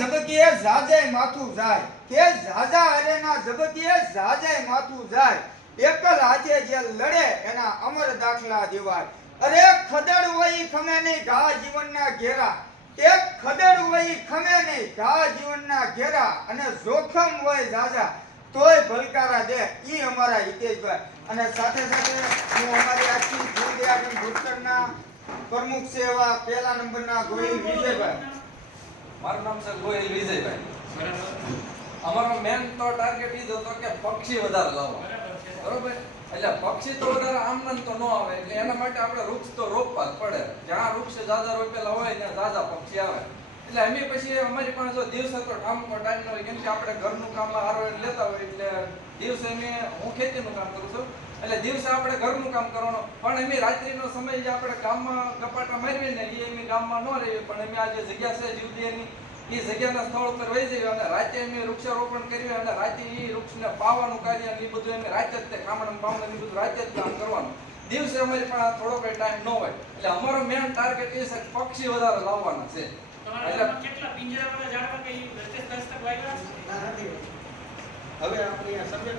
જગતીએ જાજે માથું જાય કે જાજા હરેના જગતીએ જાજે માથું જાય એકલ હાથે જે લડે એના અમર દાખલા દેવાય અરે ખદડ હોય ખમે નહીં ઘા જીવનના ઘેરા એક ખદડ હોય ખમે નહીં ઘા જીવનના ઘેરા અને જોખમ હોય જાજા તોય ભલકારા દે ઈ અમારા હિતેશભાઈ અને સાથે સાથે હું અમારી આખી જીવદયા ભૂતકરના પ્રમુખ છે એવા પહેલા નંબરના ગોહિલ વિજયભાઈ. મારું નામ છે ગોહિલ વિજયભાઈ. અમારો મેન તો ટાર્ગેટ ઈ હતો કે પક્ષી વધારે લાવવા. બરોબર, એટલે પક્ષી તો વધારે આમનન તો ન આવે એટલે એના માટે આપણે વૃક્ષ તો રોપવા જ પડે. જ્યાં વૃક્ષ જાજા રોપેલા હોય ત્યાં જાજા પક્ષી આવે. એટલે અમે પછી અમારી પાસે જો દિવસે તો ઠામકો ટાઈમ ન હોય કેમ કે આપણે ઘરનું કામ હારો લેતા હોય એટલે દિવસે હું ખેતીનું કામ કરું છું એટલે દિવસે આપણે ઘરનું કામ કરવાનું પણ એમ રાત્રિનો સમય જે આપણે ગામમાં ગપાટા મારવી ને એ એમ ગામમાં ન રહીએ પણ અમે આ જે જગ્યા છે જીવદયાની એ જગ્યાના સ્થળ ઉપર વહી જઈએ અને રાતે અમે વૃક્ષારોપણ કરીએ અને રાતે એ વૃક્ષને પાવાનું કાર્ય એ બધું અમે રાતે જ તે કામણ પાવણ એ બધું રાતે જ કામ કરવાનું. દિવસે અમારી પાસે થોડો કઈ ટાઈમ ન હોય એટલે અમારો મેન ટાર્ગેટ એ છે કે પક્ષી વધારે લાવવાના છે. કેટલા પિંજરાવાળા ઝાડવા કે 10 તક વાગ્યા હવે આપણે સર્વે